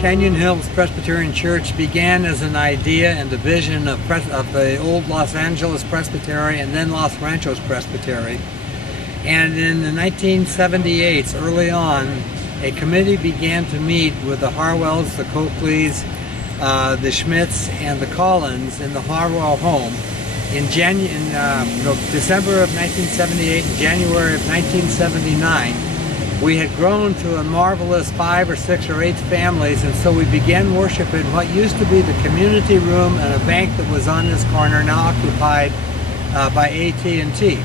Canyon Hills Presbyterian Church began as an idea and a vision of the old Los Angeles Presbytery and then Los Ranchos Presbytery. And in the 1978s, early on, a committee began to meet with the Harwells, the Coakleys, the Schmidts, and the Collins in the Harwell home in December of 1978 and January of 1979. We had grown to a marvelous 5 or 6 or 8 families, and so we began worship in what used to be the community room and a bank that was on this corner, now occupied by AT&T.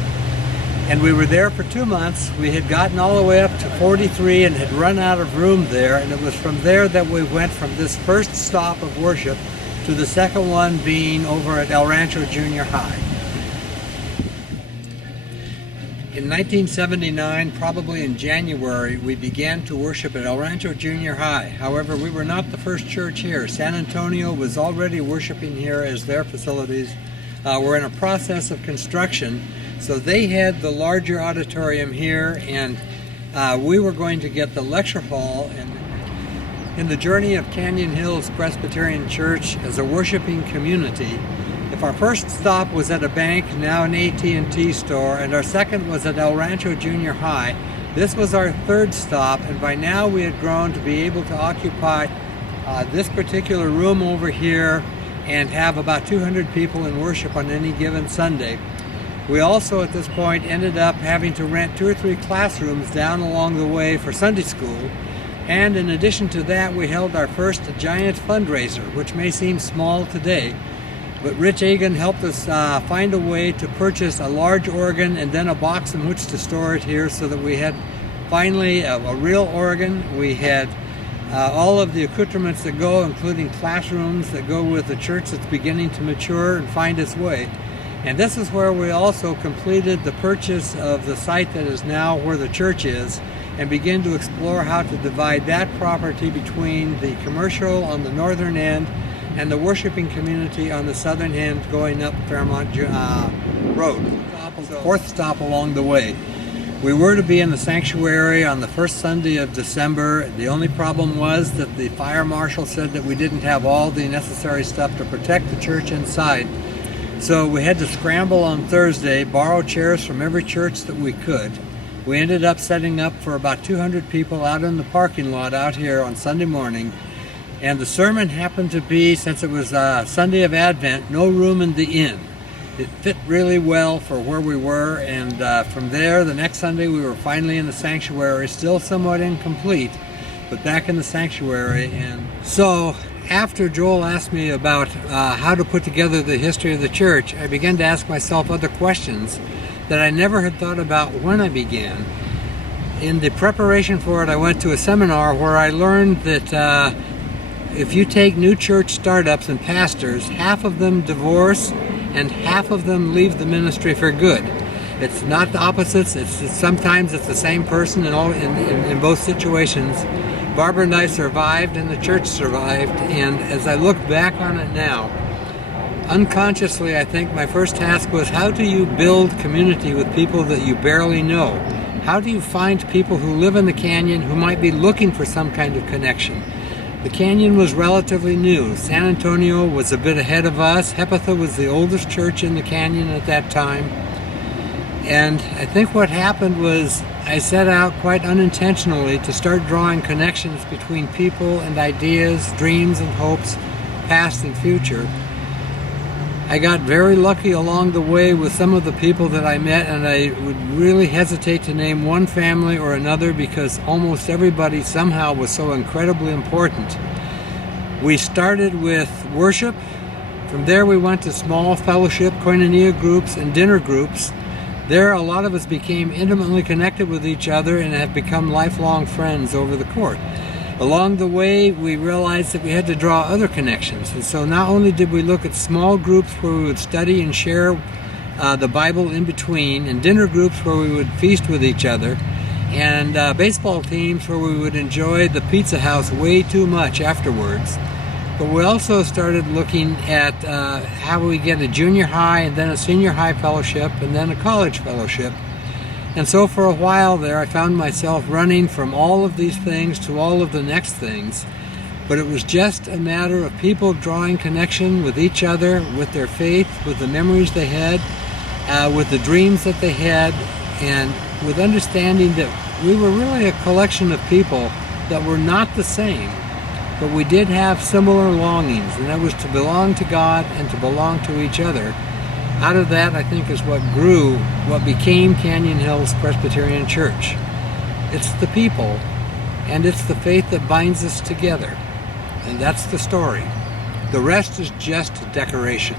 And we were there for 2 months. We had gotten all the way up to 43 and had run out of room there, and it was from there that we went from this first stop of worship to the second one being over at El Rancho Junior High. In 1979, probably in January, we began to worship at El Rancho Junior High. However, we were not the first church here. San Antonio was already worshiping here as their facilities were in a process of construction. So they had the larger auditorium here, and we were going to get the lecture hall. And in the journey of Canyon Hills Presbyterian Church as a worshiping community, if our first stop was at a bank, now an AT&T store, and our second was at El Rancho Junior High, this was our third stop, and by now we had grown to be able to occupy this particular room over here and have about 200 people in worship on any given Sunday. We also at this point ended up having to rent 2 or 3 classrooms down along the way for Sunday school, and in addition to that we held our first giant fundraiser, which may seem small today. But Rich Egan helped us find a way to purchase a large organ and then a box in which to store it here, so that we had finally a real organ. We had all of the accoutrements that go, including classrooms that go with the church that's beginning to mature and find its way. And this is where we also completed the purchase of the site that is now where the church is, and begin to explore how to divide that property between the commercial on the northern end and the worshiping community on the southern end going up Fairmont Road. Fourth stop along the way. We were to be in the sanctuary on the first Sunday of December. The only problem was that the fire marshal said that we didn't have all the necessary stuff to protect the church inside. So we had to scramble on Thursday, borrow chairs from every church that we could. We ended up setting up for about 200 people out in the parking lot out here on Sunday morning. And the sermon happened to be, since it was Sunday of Advent, no room in the inn. It fit really well for where we were, and from there, the next Sunday, we were finally in the sanctuary, still somewhat incomplete, but back in the sanctuary. And so, after Joel asked me about how to put together the history of the church, I began to ask myself other questions that I never had thought about when I began. In the preparation for it, I went to a seminar where I learned that if you take new church startups and pastors, half of them divorce and half of them leave the ministry for good. It's not the opposites. Sometimes it's the same person in both situations. Barbara and I survived, and the church survived. And as I look back on it now, unconsciously, I think my first task was, how do you build community with people that you barely know? How do you find people who live in the canyon who might be looking for some kind of connection? The canyon was relatively new. San Antonio was a bit ahead of us. Hepatha was the oldest church in the canyon at that time. And I think what happened was I set out quite unintentionally to start drawing connections between people and ideas, dreams and hopes, past and future. I got very lucky along the way with some of the people that I met, and I would really hesitate to name one family or another because almost everybody somehow was so incredibly important. We started with worship. From there we went to small fellowship, koinonia groups, and dinner groups. There a lot of us became intimately connected with each other and have become lifelong friends over the course. Along the way, we realized that we had to draw other connections. And so not only did we look at small groups where we would study and share the Bible in between, and dinner groups where we would feast with each other, and baseball teams where we would enjoy the pizza house way too much afterwards. But we also started looking at how we get a junior high and then a senior high fellowship and then a college fellowship. And so for a while there, I found myself running from all of these things to all of the next things. But it was just a matter of people drawing connection with each other, with their faith, with the memories they had, with the dreams that they had, and with understanding that we were really a collection of people that were not the same, but we did have similar longings, and that was to belong to God and to belong to each other. Out of that, I think, is what grew, what became Canyon Hills Presbyterian Church. It's the people, and it's the faith that binds us together. And that's the story. The rest is just decoration.